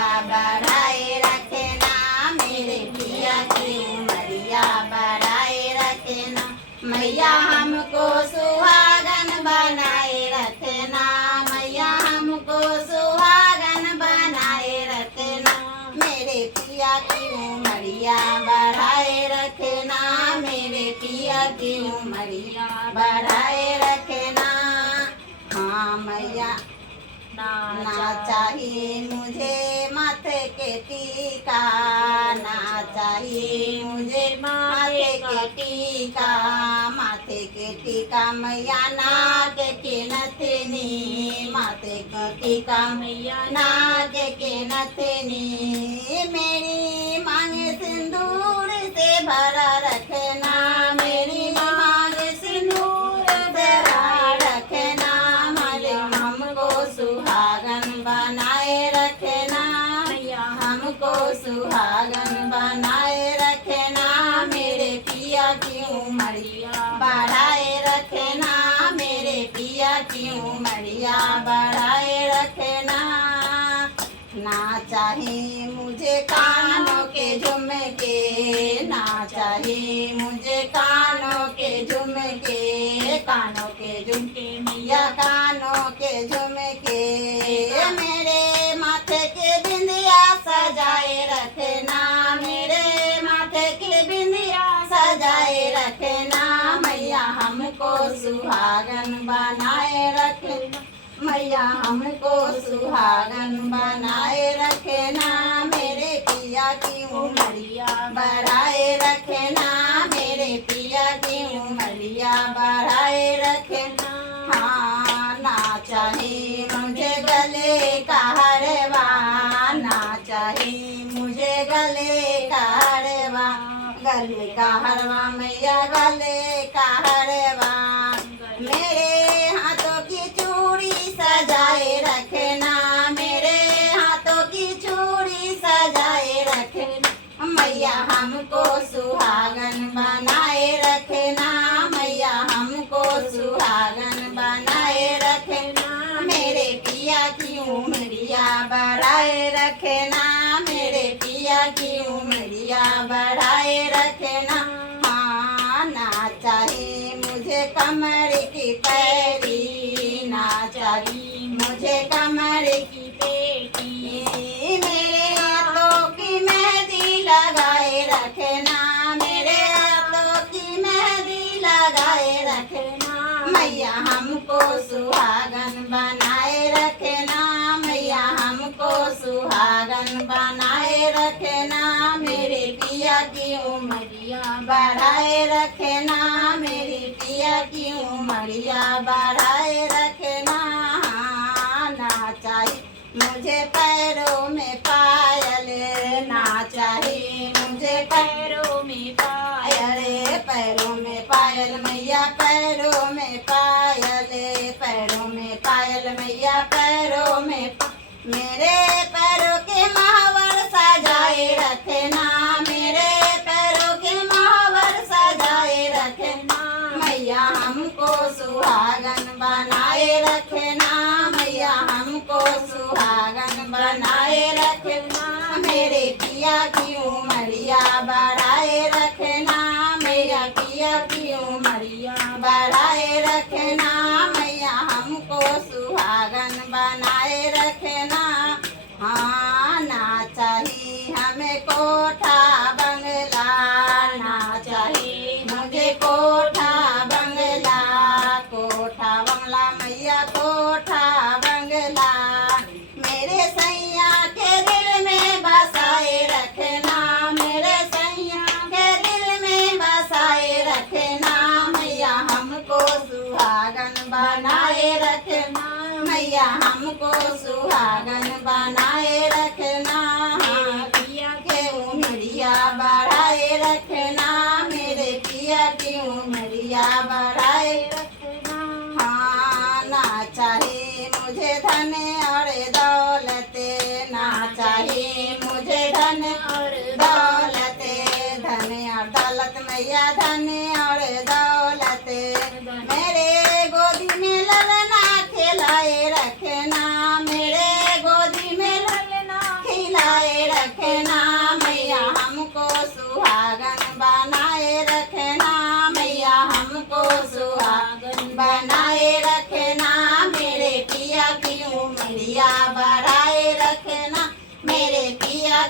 बढ़ाए रखना, मेरे पिया की उमरिया बढ़ाए रखना। मैया हमको सुहागन बनाए रखना, मैया हमको सुहागन बनाए रखना, मेरे पिया की उमरिया बढ़ाए रखना, मेरे पिया की उमरिया बढ़ाए रखना। हाँ मैया ना चाहिए मुझे माथे के टीका, ना चाहिए मुझे माथे के टीका, माथे के टीका मैया नाक के नथनी, माथे के टीका मैया नाक के नथनी, मेरी मांग सिंदूर से भरा रखना, मेरी मांग सिंदूर से भरा रखना, मैया हमको सुहागन बनाए रखना, मैया हमको सुहागन बनाए रखना, मेरे पिया की उमरिया बढ़ाए रखना, मेरे पिया की उमरिया बढ़ाए रखना। ना चाहिए मुझे कानों के झुमके, ना चाहिए मुझे कानों के झुमके, कानों के झुमके मैया कानों के झुमके, मेरे माथे के बिंदिया सजाए रखना, मेरे माथे के बिंदिया सजाए रखना, मैया हमको सुहागन बनाए रखना, मैया हमको सुहागन बनाए रखना, मेरे पिया की उमरिया बढ़ाए रखना, मेरे पिया की उमरिया बढ़ाए रखना। हाँ ना चाहिए मुझे गले का हरवा, ना चाहिए मुझे गले का हरवा, गले का हरवा मैया गले का हरवा, मेरे हाथों की चूड़ी सजाए रखना, मेरे हाथों की चूड़ी सजाए रखना, मैया हमको सुहागन बनाए रखना, मैया हमको सुहागन बनाए रखना, मेरे पिया की उमरिया बढ़ाए रखना, मेरे पिया की उमरिया बढ़ाए रखना। हाँ ना चाहिए मुझे कमर की पैरी, ना चाहिए मुझे कमर की पेटी, मेरे हाथों की मेहंदी लगाए रखना, मेरे हाथों की मेहंदी लगाए रखना, मैया हमको सुहागन बनाए रखना, मैया हमको सुहागन बनाए रखना, मेरे पिया की उमरिया बढ़ाए रखना, मेरे पिया की उमरिया बढ़ाए रखना। हाँ ना चाहिए मुझे पैरों में पायल, ना चाहिए मुझे पैरों में पायल, पैरों में पायल मैया पैरों में पायल, पैरों में पायल मैया पैरों में, मेरे पैरों के महावर सजाए रखना, मेरे पैरों के महावर सजाए रखना, मैया हमको सुहागन बनाए रखना, मैया हमको सुहागन बनाए रखना, मेरे पिया की उमरिया बढ़ाए रखना, मेरा पिया की उमरिया बढ़ाए रखना, मैया हमको सुहागन बनाए रखना। हाँ ना चाहिए हमें कोठा बंगला, ना चाहिए मुझे कोठा बंगला, कोठा बंगला मैया कोठा बंगला, मेरे सैया के दिल में बसाए रखना, मेरे सैया के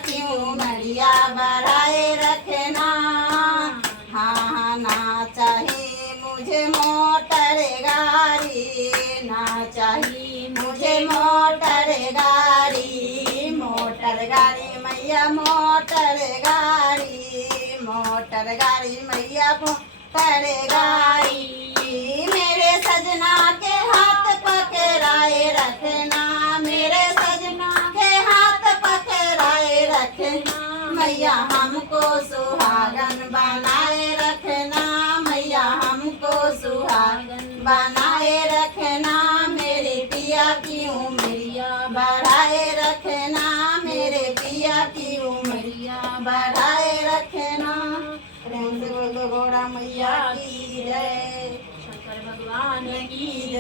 की उमरिया बढ़ाए रखना। हाँ ना चाहिए मुझे मोटर गाड़ी, ना चाहिए मुझे मोटर गाड़ी, मोटर गाड़ी मैया मोटर गाड़ी, मोटर गाड़ी मैया मोटर गाड़ी। मेरे सजना के हाथ पकड़ाए रखना, मेरे सजना के हाथ पकड़ाए रखना। मैया हमको सुहागन बनाए रखना, मैया हमको सुहागन बनाए रखना। मेरे पिया की उमरिया बढ़ाए रखना, मेरे पिया की उमरिया बढ़ाए रखना। प्रेम से बोल दो गौरा मैया की जय, शंकर भगवान की जय।